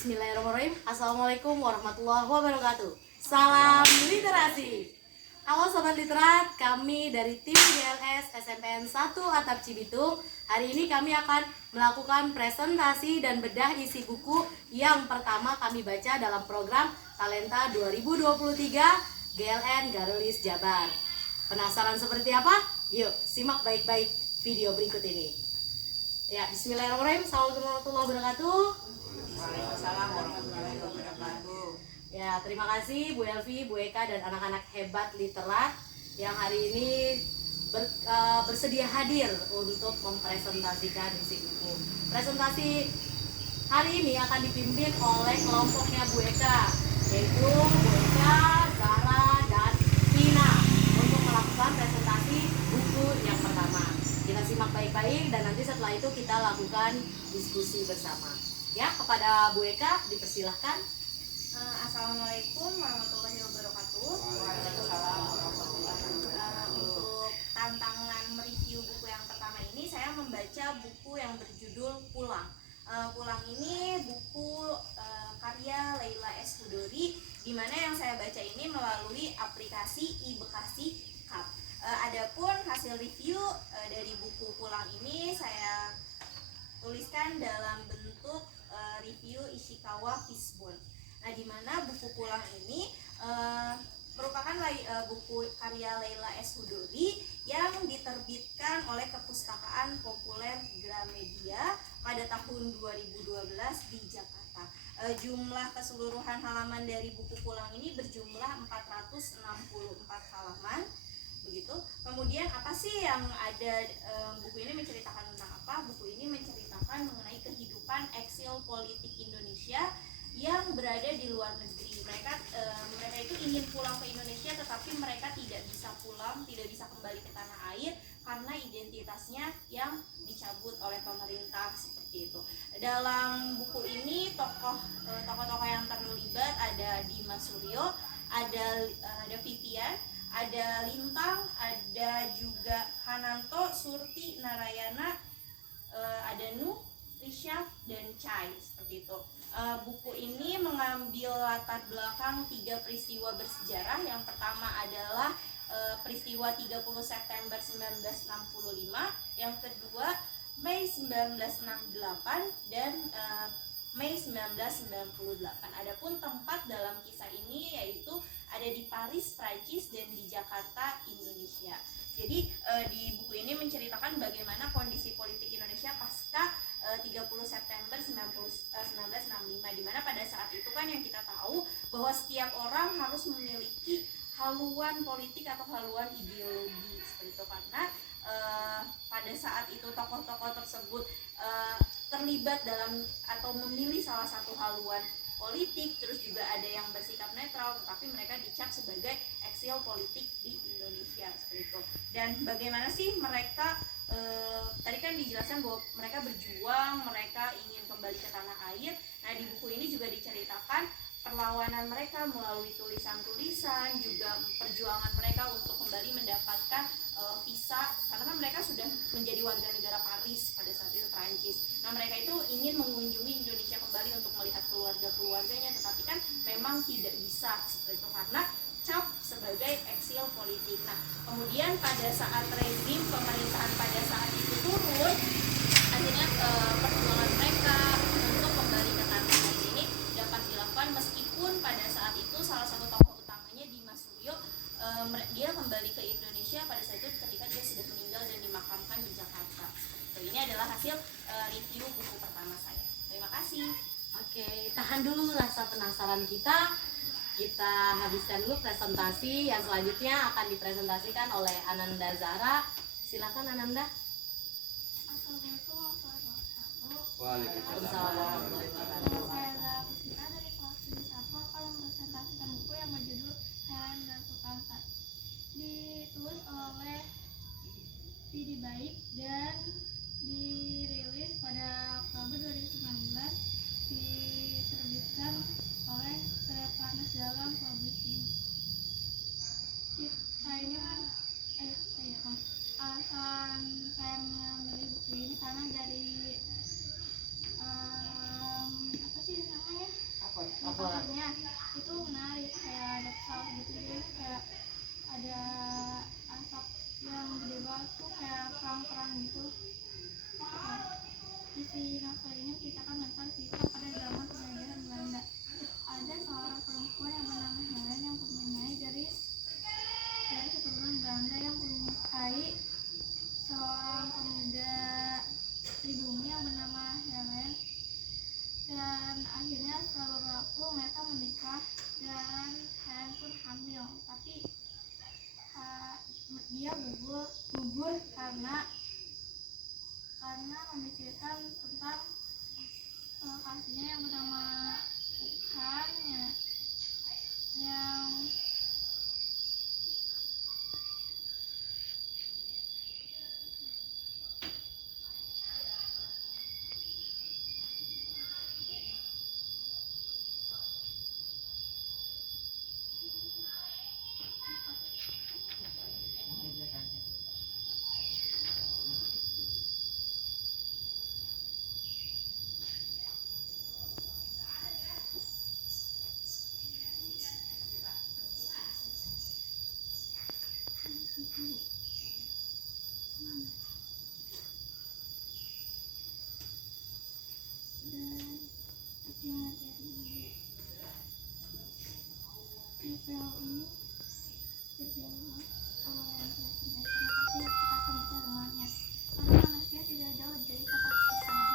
Bismillahirrahmanirrahim. Assalamualaikum warahmatullahi wabarakatuh. Salam literasi. Halo Sobat Literat, kami dari tim GLS SMPN 1 Atap Cibitung. Hari ini kami akan melakukan presentasi dan bedah isi buku yang pertama kami baca dalam program Talenta 2023 GLN Garulis Jabar. Penasaran seperti apa? Yuk, simak baik-baik video berikut ini. Ya, bismillahirrahmanirrahim. Assalamualaikum warahmatullahi wabarakatuh. Waalaikumsalam warahmatullahi wabarakatuh. Ya, terima kasih Bu Elvi, Bu Eka, dan anak-anak hebat literat yang hari ini bersedia hadir untuk mempresentasikan isi buku. Presentasi hari ini akan dipimpin oleh kelompoknya Bu Eka, yaitu Bu Eka, Zara, dan Tina untuk melakukan presentasi buku yang pertama. Kita simak baik-baik dan nanti setelah itu kita lakukan diskusi bersama. Ya, kepada Bu Eka dipersilahkan. Assalamualaikum warahmatullahi wabarakatuh. Waalaikumsalam warahmatullahi wabarakatuh. Untuk tantangan mereview buku yang pertama ini, saya membaca buku yang berjudul Pulang. Pulang ini buku karya Laila S. Hudori, di mana yang saya baca ini melalui aplikasi iBekasi Cup. Adapun hasil review dari buku Pulang ini saya tuliskan dalam bentuk review Ishikawa Fishbone. Nah, di mana buku Pulang ini merupakan buku karya Laila S. Hudori yang diterbitkan oleh Perpustakaan Populer Gramedia pada tahun 2012 di Jakarta. Jumlah keseluruhan halaman dari buku Pulang ini berjumlah 464 halaman. Begitu. Kemudian apa sih yang ada, buku ini menceritakan tentang apa? Buku ini menceritakan mengenai kehidupan eksil politik Indonesia yang berada di luar negeri. Mereka itu ingin pulang ke Indonesia, tetapi mereka tidak bisa pulang, tidak bisa kembali ke tanah air karena identitasnya yang dicabut oleh pemerintah, seperti itu. Dalam buku ini tokoh-tokoh yang terlibat ada Dimas Suryo, ada Vivian, ada Lintang, ada juga Hananto, Surti, Narayana, ada Nu, Risha, dan Chai, seperti itu. Buku ini mengambil latar belakang 3 peristiwa bersejarah. Yang pertama adalah peristiwa 30 September 1965, yang kedua Mei 1968, dan Mei 1998. Adapun tempat dalam kisah ini yaitu ada di Paris, Prancis, dan di Jakarta, Indonesia. Jadi di buku ini menceritakan bagaimana kondisi politik Indonesia pasca 30 September 1965, di mana pada saat itu kan yang kita tahu bahwa setiap orang harus memiliki haluan politik atau haluan ideologi, seperti itu, karena pada saat itu tokoh-tokoh tersebut terlibat dalam atau memilih salah satu haluan politik, terus juga ada yang bersikap netral, tetapi mereka dicap sebagai eksil politik di Indonesia, seperti itu. Dan bagaimana sih mereka, tadi kan dijelaskan bahwa mereka berjuang, mereka ingin kembali ke tanah air. Nah, di buku ini juga diceritakan perlawanan mereka melalui tulisan-tulisan, juga perjuangan mereka untuk kembali mendapatkan visa, karena kan mereka sudah menjadi warga negara Paris pada saat itu, Prancis. Nah, mereka itu ingin mengunjungi Indonesia kembali untuk melihat keluarga-keluarganya, tetapi kan memang tidak bisa, seperti itu, karena cap sebagai eksil politik. Nah, kemudian pada saat rezim pemerintahan pada saat itu turun, akhirnya perjuangan mereka untuk kembali ke tanah air ini dapat dilakukan, meskipun pada saat itu salah satu tokoh utamanya Dimas Suryo, dia kembali ke Indonesia pada saat itu ketika dia sudah meninggal dan dimakamkan di Jakarta. Ini adalah hasil review buku pertama saya. Terima kasih. Oke, tahan dulu rasa penasaran kita. Kita habiskan dulu presentasi. Yang selanjutnya akan dipresentasikan oleh Ananda Zara. Silakan Ananda. Assalamualaikum warahmatullahi wabarakatuh. Waalaikumsalam warahmatullahi wabarakatuh. Saya Zara Puspita dari kelas 7 1 akan mempresentasikan buku yang berjudul Helen dan Sultan Sat. Ditulis oleh Didi Baik dan dirilis pada Oktober 2019, diterbitkan oleh Trepanes Dalam Publishing. Alasan saya memilih buku ini karena dari akhirnya itu menarik, kayak ada pesawat gitu deh, kayak ada asap yang gede banget tuh kayak perang-perang gitu. Nah, isi novel ini menceritakan tentang kisah pada zaman penjajahan Belanda. Ada seorang perempuan yang bernama Helen yang mempunyai garis dari keturunan Belanda yang menyukai seorang pemuda pribumi yang bernama Helen, dan akhirnya setelah beberapa waktu mereka menikah dan Helen pun hamil, tapi dia gugur karena memikirkan tentang kasihnya yang bernama Tuhan yang dan dari novel ini terjawab oleh Presiden. Terima kasih, kita akan bisa dengannya karena manusia tidak jauh dari kata perpisahan.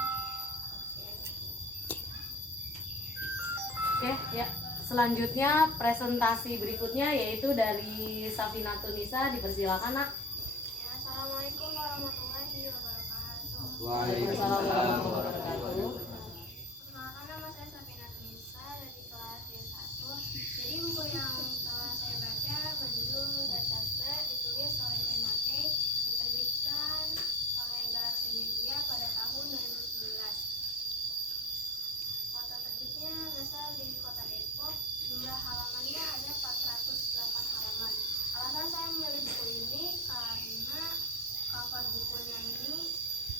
Oke, ya. Selanjutnya presentasi berikutnya yaitu dari Safina Tunisa, dipersilakan Nak. Ya, Assalamualaikum warahmatullahi wabarakatuh. Waalaikumsalam warahmatullahi wabarakatuh. Perkenalkan, nama saya Safina Tunisa dari kelas D1. Jadi buku yang telah saya baca berjudul Gacaste, ditulis oleh Renate, diterbitkan oleh Galaxy Media pada tahun 2011. Kota terbitnya berasal dari kota Depok. Jumlah halamannya ada 408 halaman. Alasan saya memilih buku ini karena cover bukunya ini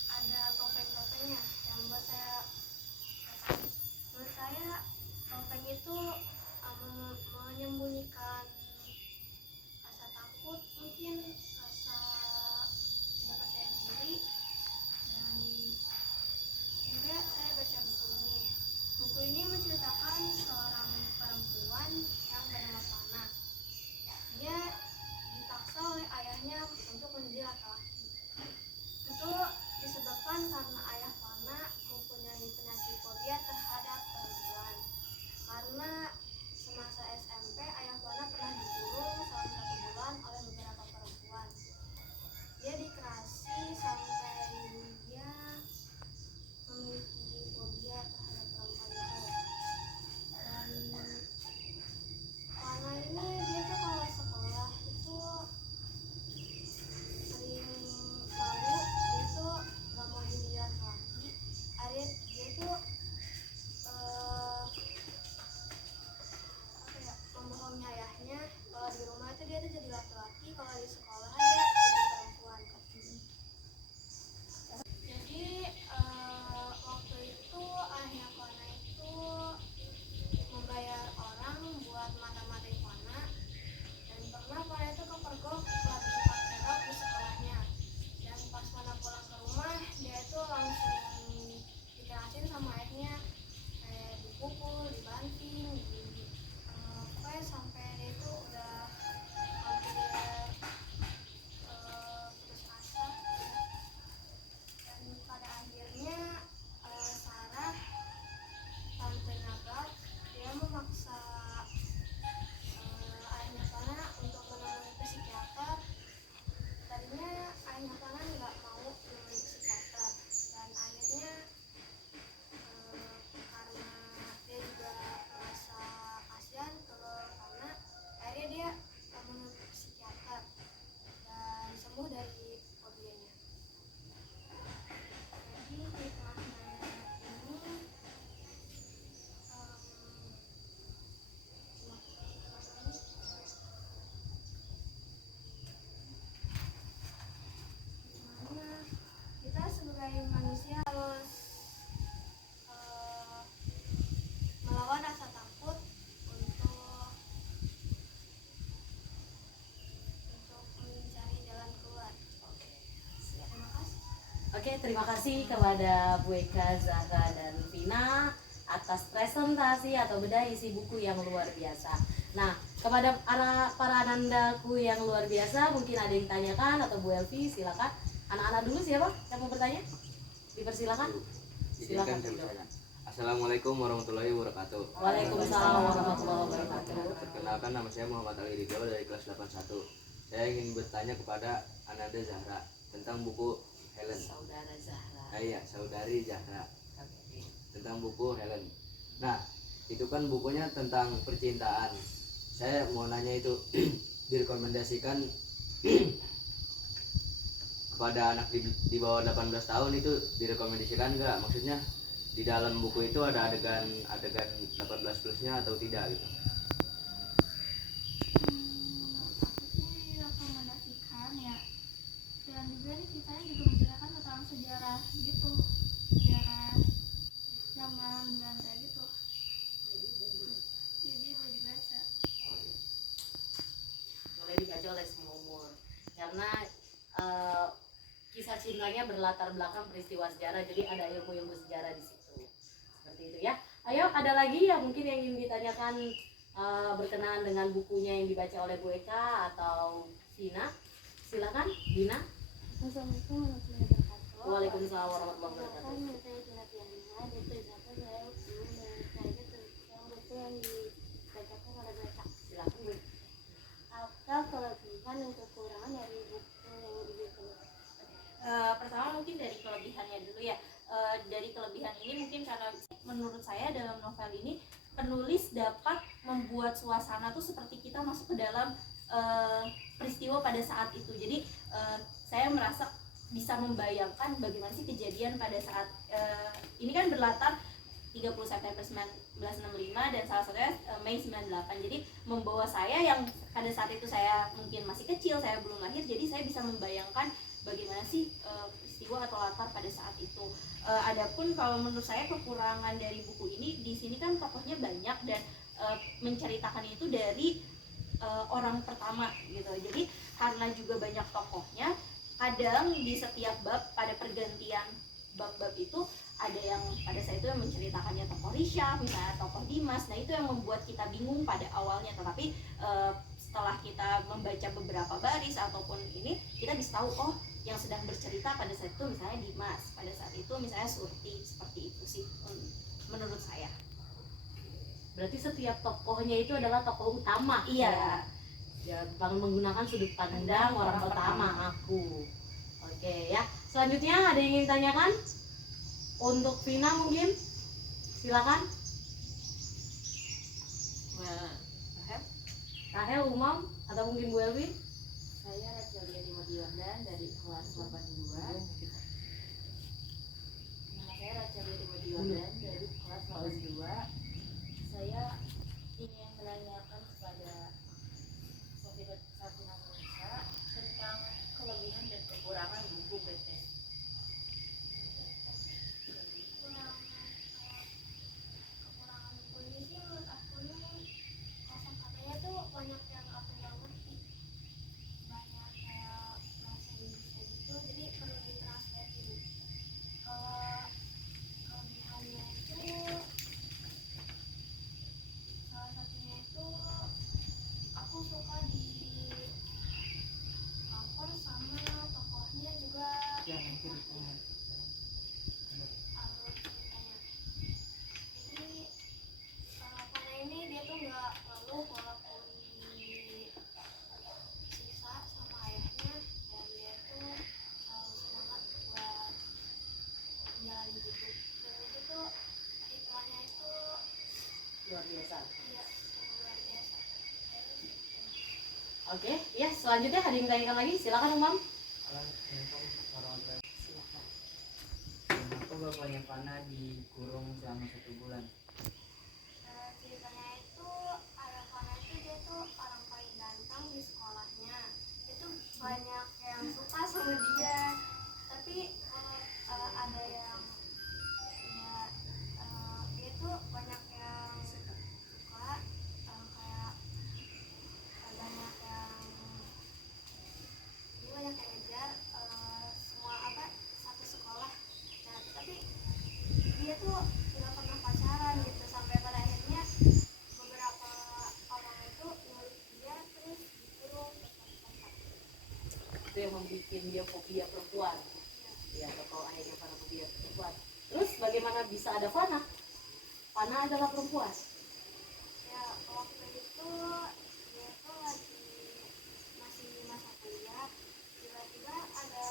ada topeng-topengnya yang membuat Oke, terima kasih kepada Bu Eka, Zahra, dan Vina atas presentasi atau bedah isi buku yang luar biasa. Nah, kepada para anandaku yang luar biasa, mungkin ada yang ditanyakan atau Bu Elvi, silakan. Anak-anak dulu siapa yang mau bertanya? Dipersilakan. Izinkan saya bertanya. Assalamualaikum warahmatullahi wabarakatuh. Waalaikumsalam warahmatullahi wabarakatuh. Perkenalkan, nama saya Muhammad Ali Ridho dari kelas 81. Saya ingin bertanya kepada Ananda Zahra tentang buku Helen. Saudara Zahra. Iya, saudari Zahra. Oke. Tentang buku Helen. Nah, itu kan bukunya tentang percintaan. Saya mau nanya itu direkomendasikan kepada anak di bawah 18 tahun itu direkomendasikan nggak? Maksudnya di dalam buku itu ada adegan 18 plusnya atau tidak gitu? Aku sih rekomendasikan ya. Dan juga nih ceritanya juga menceritakan tentang sejarah gitu, sejarah zaman Belanda gitu. Jadi boleh dibaca. Boleh dibaca oleh semua umur karena kisah cintanya berlatar belakang peristiwa sejarah, jadi ada ilmu-ilmu sejarah di situ. Seperti itu ya. Ayo, ada lagi yang mungkin yang ingin ditanyakan berkenaan dengan bukunya yang dibaca oleh Bu Eka atau Vina? Silakan, Vina. Assalamualaikum warahmatullahi wabarakatuh. Waalaikumsalam warahmatullahi wabarakatuh. Saya Tina Tiana, dari siapa saya belum saya tentang buku yang dibacakan oleh mereka. Silakan, Bu. Apa kelebihan dan kekurangan dari buku yang diberikan? Pertama mungkin dari kelebihannya dulu ya. Dari kelebihan ini mungkin karena menurut saya dalam novel ini penulis dapat membuat suasana tuh seperti kita masuk ke dalam peristiwa pada saat itu. Jadi saya merasa bisa membayangkan bagaimana sih kejadian pada saat ini kan berlatar 30 September 1965 dan salah satunya Mei 98. Jadi membawa saya yang pada saat itu saya mungkin masih kecil, saya belum lahir, jadi saya bisa membayangkan bagaimana sih peristiwa atau latar pada saat itu. Adapun kalau menurut saya kekurangan dari buku ini, di sini kan tokohnya banyak dan menceritakan itu dari orang pertama gitu. Jadi karena juga banyak tokohnya, kadang di setiap bab pada pergantian bab-bab itu ada yang pada saat itu yang menceritakannya tokoh Risha, misalnya tokoh Dimas. Nah, itu yang membuat kita bingung pada awalnya, tetapi setelah kita membaca beberapa baris ataupun ini, kita bisa tahu oh yang sedang bercerita pada saat itu misalnya Dimas, pada saat itu misalnya Surti. Seperti itu sih menurut saya. Berarti setiap tokohnya itu adalah tokoh utama. Iya. Ya, Bang menggunakan sudut pandang orang pertama, aku. Oke ya. Selanjutnya ada yang ingin tanyakan? Untuk Vina mungkin? Silakan. Rahel, Umam, atau mungkin Bu Elvi? Saya Racelia Dimodiordan dari kelas 82. Nama saya Racelia Dimodiordan dari kelas 82. Saya ingin menanyakan kepada Sofiat Sabrina Nurisa tentang kelebihan dan kekurangan buku BTS. Kekurangan buku ini sih menurut aku nih kosakatanya tuh banyak yang aku nggak ngerti, banyak kayak bahasa Inggrisnya gitu, jadi perlu ditranslate dulu. Kalau kelebihannya itu salah satunya itu aku suka di cover sama tokohnya juga Jangan ceritanya. alur ceritanya. Jadi karena ini dia tuh nggak ngeluh walaupun disiksa sama ayahnya, dan dia tuh selalu semangat buat menjalani hidup, dan itu tuh hikmahnya itu Luar biasa. ya luar biasa. Oke, ya selanjutnya ada yang tanyakan lagi? Silakan Umam. Silakan. Kenapa bapaknya Fana dikurung selama 1 bulan? Ceritanya itu ayah Fana itu dia tuh orang paling ganteng di sekolahnya, itu banyak yang suka sama dia, tapi ada yang ya dia tuh banyak yang suka kayak banyak yang dia banyak yang ngejar semua apa satu sekolah bikin dia fobia perempuan. Ya, kalau ayahnya Fana fobia perempuan. Terus bagaimana bisa ada Fana? Fana adalah perempuan. Ya waktu itu dia tuh lagi masih masa kuliah, tiba-tiba ada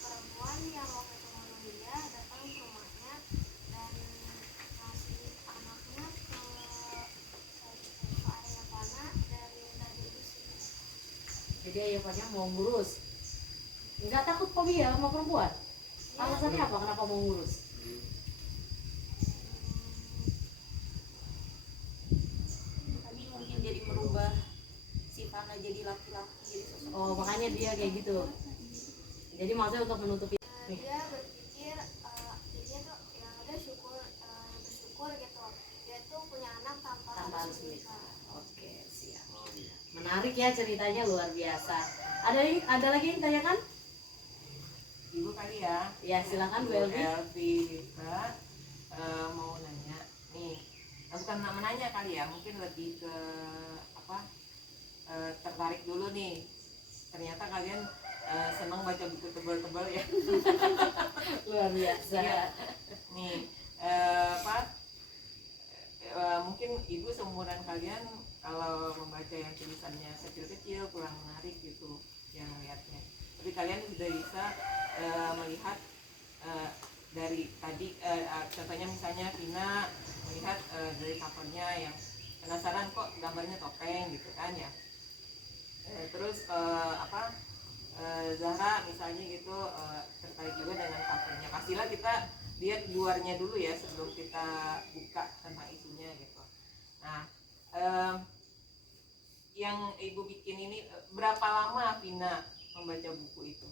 perempuan yang waktu itu ngomong dia datang ke rumahnya dan ngasih anaknya ke ayahnya Fana dan minta diurusin. Jadi ayah Fana mau ngurus. Nggak takut fobia sama perempuan? Alasannya apa? Kenapa mau ngurus? Tadi mungkin jadi merubah si Fana jadi laki-laki, jadi sosok. Oh, makanya dia kayak gitu. Jadi maksudnya untuk menutupi. Dia berpikir dia tuh ya udah bersyukur gitu, dia tuh punya anak tanpa Tanpa harus harus menikah. menikah. Oke, siap. Oh iya. Menarik ya ceritanya, luar biasa. Ada lagi yang tanyakan? Ibu kali ya. Ya, silakan Bu Bu Elvi. Elvi juga mau nanya nih. Bukan menanya kali ya, mungkin lebih ke apa? Tertarik dulu nih. Ternyata kalian senang baca buku tebal-tebal ya. Luar biasa. Iya. Nih, mungkin ibu seumuran kalian kalau membaca yang tulisannya kecil-kecil kurang menarik gitu yang lihatnya. Tapi kalian sudah bisa melihat dari tadi contohnya misalnya Vina melihat dari covernya yang penasaran kok gambarnya topeng gitu kan ya. Terus Zahra misalnya gitu tertarik juga dengan covernya. Pastilah kita lihat luarnya dulu ya sebelum kita buka tentang isunya gitu. Nah, yang ibu bikin ini berapa lama Vina membaca buku itu?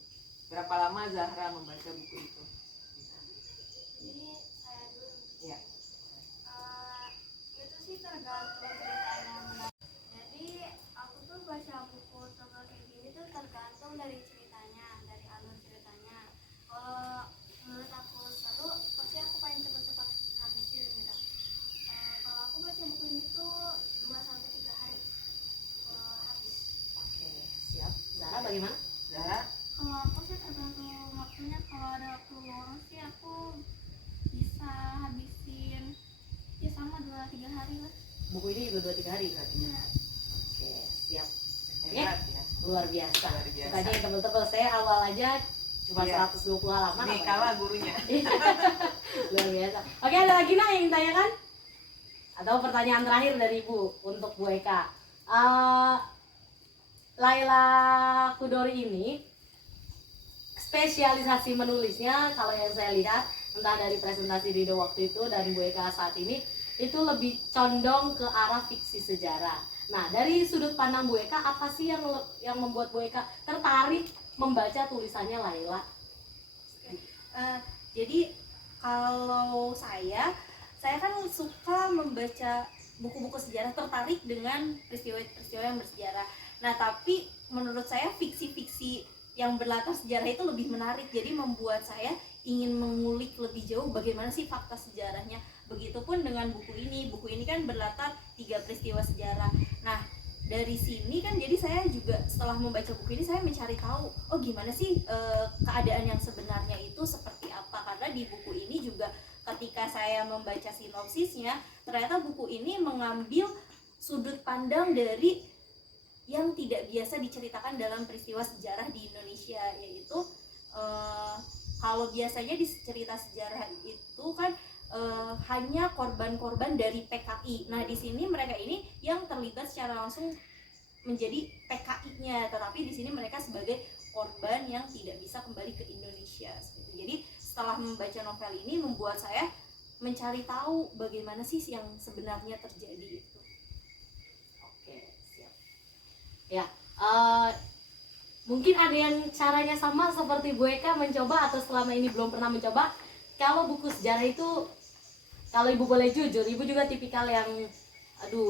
Berapa lama Zahra membaca buku itu? Jadi saya dulu Ya. itu sih tergantung ceritanya menarik. Jadi aku tuh baca buku tebal kayak gini tuh tergantung dari ceritanya, dari alur ceritanya. Kalau menurut aku seru, pasti aku pengen cepet-cepet habisin gitu. Kalau aku baca buku ini tuh 2 sampai 3 hari habis. Oke, siap. Zara bagaimana? Zahra? Kalau aku sih tergantung waktunya. Kalau ada waktu luang sih aku bisa habisin ya sama 2-3 hari lah. Buku ini juga 2-3 hari berarti. Ya. Oke, siap. Hebat ya. Luar biasa. Luar biasa. Bukannya yang tebel-tebel, saya awal aja cuma Iya. 120 halaman. Nih apa kalah ya? gurunya. Luar biasa. Oke, ada lagi yang ditanyakan? Atau pertanyaan terakhir dari Ibu untuk Bu Eka. Laila Kudori ini spesialisasi menulisnya, kalau yang saya lihat entah dari presentasi Rido waktu itu dan Bu Eka saat ini, itu lebih condong ke arah fiksi sejarah. Nah, dari sudut pandang Bu Eka, apa sih yang membuat Bu Eka tertarik membaca tulisannya Laila? Jadi kalau saya kan suka membaca buku-buku sejarah, tertarik dengan peristiwa-peristiwa yang bersejarah. Nah, tapi menurut saya fiksi-fiksi yang berlatar sejarah itu lebih menarik, jadi membuat saya ingin mengulik lebih jauh bagaimana sih fakta sejarahnya. Begitupun dengan buku ini kan berlatar 3 peristiwa sejarah. Nah, dari sini kan jadi saya juga setelah membaca buku ini saya mencari tahu, oh gimana sih keadaan yang sebenarnya itu seperti apa. Karena di buku ini juga ketika saya membaca sinopsisnya, ternyata buku ini mengambil sudut pandang dari yang tidak biasa diceritakan dalam peristiwa sejarah di Indonesia, yaitu kalau biasanya di cerita sejarah itu kan hanya korban-korban dari PKI. Nah, di sini mereka ini yang terlibat secara langsung menjadi PKI-nya, tetapi di sini mereka sebagai korban yang tidak bisa kembali ke Indonesia. Jadi setelah membaca novel ini membuat saya mencari tahu bagaimana sih yang sebenarnya terjadi itu. Oke, siap. Ya, mungkin ada yang caranya sama seperti Bu Eka mencoba atau selama ini belum pernah mencoba. Kalau buku sejarah itu, kalau Ibu boleh jujur, Ibu juga tipikal yang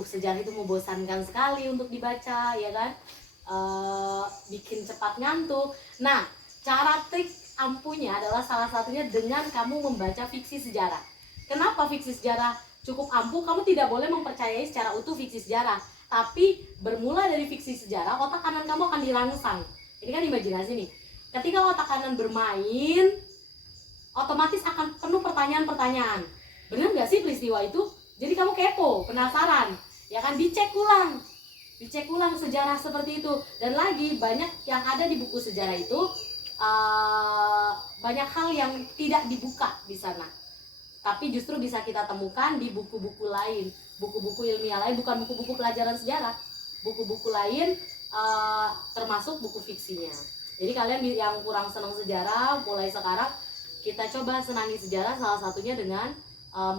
sejarah itu membosankan sekali untuk dibaca, ya kan? Bikin cepat ngantuk. Nah, cara trik ampuhnya adalah salah satunya dengan kamu membaca fiksi sejarah. Kenapa fiksi sejarah cukup ampuh? Kamu tidak boleh mempercayai secara utuh fiksi sejarah, tapi bermula dari fiksi sejarah, otak kanan kamu akan dirangsang. Ini kan imajinasi nih. Ketika otak kanan bermain, otomatis akan penuh pertanyaan-pertanyaan. Benar nggak sih peristiwa itu? Jadi kamu kepo, penasaran, ya kan, dicek ulang sejarah seperti itu. Dan lagi banyak yang ada di buku sejarah itu, banyak hal yang tidak dibuka di sana. Tapi justru bisa kita temukan di buku-buku lain, buku-buku ilmiah lain, bukan buku-buku pelajaran sejarah, buku-buku lain, termasuk buku fiksinya. Jadi kalian yang kurang senang sejarah, mulai sekarang kita coba senangi sejarah, salah satunya dengan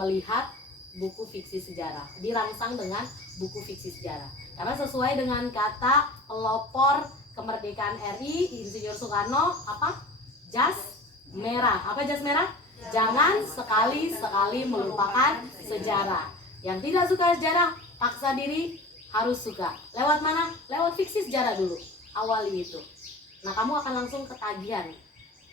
melihat buku fiksi sejarah, dirangsang dengan buku fiksi sejarah. Karena sesuai dengan kata pelopor kemerdekaan RI, Insinyur Soekarno, apa? Jas merah. Apa jas merah? Jangan sekali-sekali melupakan sejarah. Yang tidak suka sejarah, paksa diri harus suka. Lewat mana? Lewat fiksi sejarah dulu. Awali itu. Nah, kamu akan langsung ketagihan,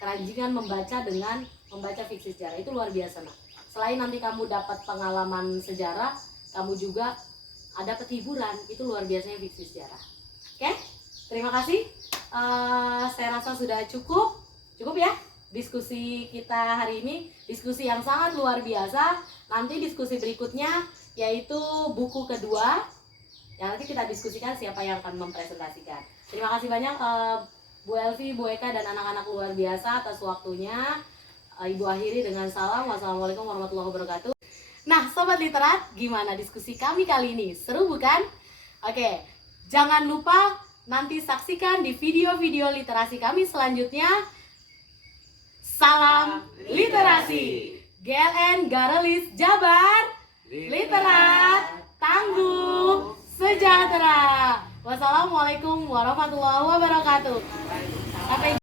keranjingan membaca dengan membaca fiksi sejarah. Itu luar biasa, nah. Selain nanti kamu dapat pengalaman sejarah, kamu juga ada hiburan. Itu luar biasanya fiksi sejarah. Oke? Terima kasih. Saya rasa sudah cukup ya diskusi kita hari ini. Diskusi yang sangat luar biasa. Nanti diskusi berikutnya yaitu buku kedua yang nanti kita diskusikan siapa yang akan mempresentasikan. Terima kasih banyak Bu Elvi, Bu Eka, dan anak-anak luar biasa atas waktunya. Ibu akhiri dengan salam. Wassalamualaikum warahmatullahi wabarakatuh. Nah, Sobat Literat, gimana diskusi kami kali ini? Seru bukan? Oke, jangan lupa nanti saksikan di video-video literasi kami selanjutnya. Salam literasi. GLN Garelis Jabar. Literat, tangguh, sejahtera. Wassalamualaikum warahmatullahi wabarakatuh. Sampai